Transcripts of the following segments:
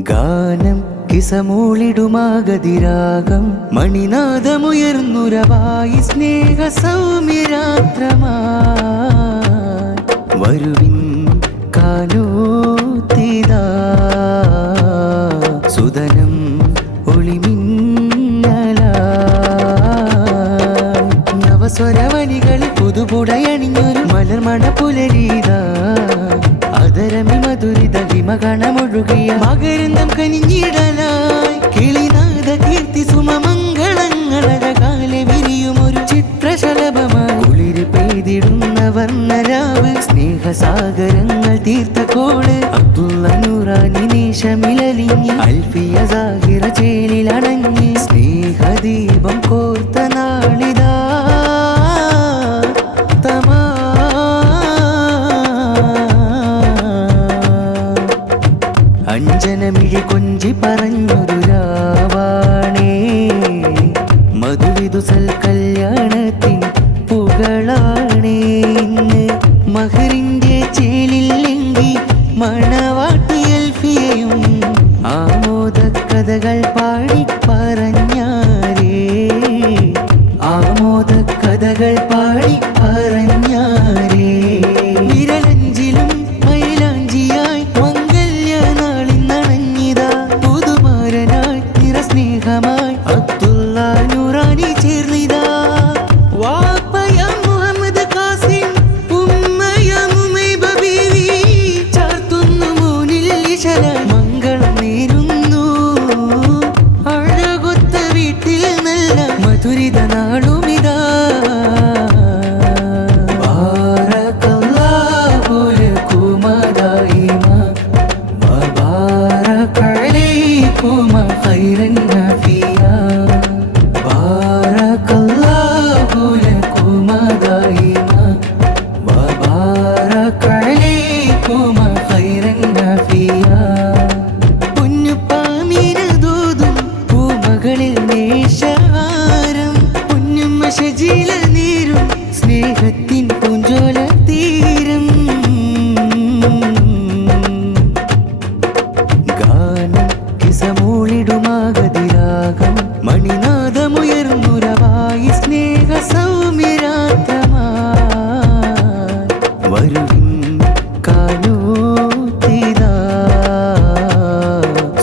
ഗാനം കിസമൂളിടുമാഗതിരാഗം മണിനാദമുയർന്നുരവായി സ്നേഹ സൗമ്യരാത്രമാ വരുവിൻ കാലോത്തിതാ സുദനം ഒളിമിന്നല നവസ്വരവനികളിൽ പുതുപുടയണിഞ്ഞൊരു മലർമണ പുലരീതാ അതരമി മധുരിത ഹിമകണമൊഴുകിയ മകരന്തം കനിഞ്ഞിടലായി കിളിനാദ കീർത്തി സുമമംഗളങ്ങളഴകാലെ വിരിയുമൊരു ചിത്രശലഭമായി കുളിര് പെയ്തിടുന്ന വർണ്ണരാവ് സ്നേഹസാഗരങ്ങൾ തീർത്ത കോട് അബ്ദുള്ള നൂറാനി നിശമിലലിഞ്ഞ് അൽഫിയ സാഹിറ ചേലിലണഞ്ഞ് സ്നേഹദീപം കോർത്ത നാളിതാ അഞ്ജനമിഴി കൊഞ്ചി പറഞ്ഞൊരു രാവാണേ മധുവിധുസൽ കല്യാണത്തിൻ പുകളാണേ ഇന്ന് മഹറിന്റെ ചേലില്ലെങ്കിൽ മണവാട്ടി അൽഫിയയും ആമോദ കഥകൾ പാടി പറഞ്ഞാരേ ആമോദ കഥകൾ പാടി പറഞ്ഞാരേ വിരലഞ്ചിലും മൈലാഞ്ചിയായി സ്നേഹമായി അബ്ദുള്ള നൂറാനി ചേർന്നിതാ വാപ്പയ മുഹമ്മദ് കാസിം ഉമ്മയ മുമൈബ ബീവി ചാർത്തുന്നു മൂന്നിൽ ഇശലായി മംഗളം നേരുന്നു അഴകൊത്ത വീട്ടിൽ നല്ല മധുരിത നാളുമിതാ ബാറകല്ലാഹു ലകുമ ദായിമ വബാറക അലൈകുമ ഖൈറൻ നഫിയാ ബാറകല്ലാഹു ലകുമ ദായിമ വബാറക അലൈകുമ ഖൈറൻ നഫിയാ പൊന്നുപ്പാമീനദൂതും പൂമകളിൽ നേശാരം പൊന്നുമ്മ ശജീല നീരും സ്നേഹത്തിൻ പൂഞ്ചോല തീരം ഗാനം കിസമൂളിടുമാഗതിരാഗം മണിനാദമുയർന്നുരവായി സ്നേഹ സൗമ്യരാത്രമാ വരുവിൻ കാലോത്തിതാ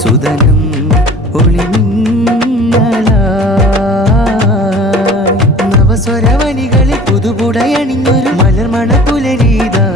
സുദനം ഒളിമിന്നല നവസ്വരവനികളിൽ പുതുപുടയണിഞ്ഞൊരു മലർമണ പുലരീതാ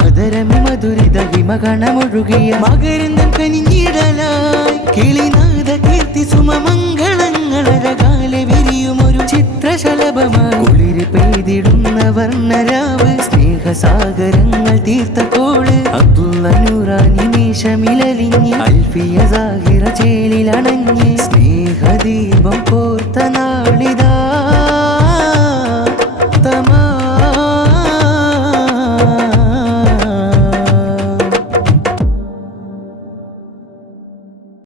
അതരമി മധുരിത ഹിമകണമൊഴുകിയ മകരന്തം കനിഞ്ഞിടലായി കിളിനാദ കീർത്തി സുമമംഗളങ്ങളഴകാലെ വിരിയുമൊരു ചിത്രശലഭമായി കുളിര് പെയ്തിടുന്ന വർണ്ണരാവ് സ്നേഹസാഗരങ്ങൾ തീർത്ത കോള് അബ്ദുള്ള നൂറാനി നിശമിലലിഞ്ഞ് അൽഫിയ സാഹിറ ചേലിലണഞ്ഞ് സ്നേഹദീപം കോർത്ത നാളിതാ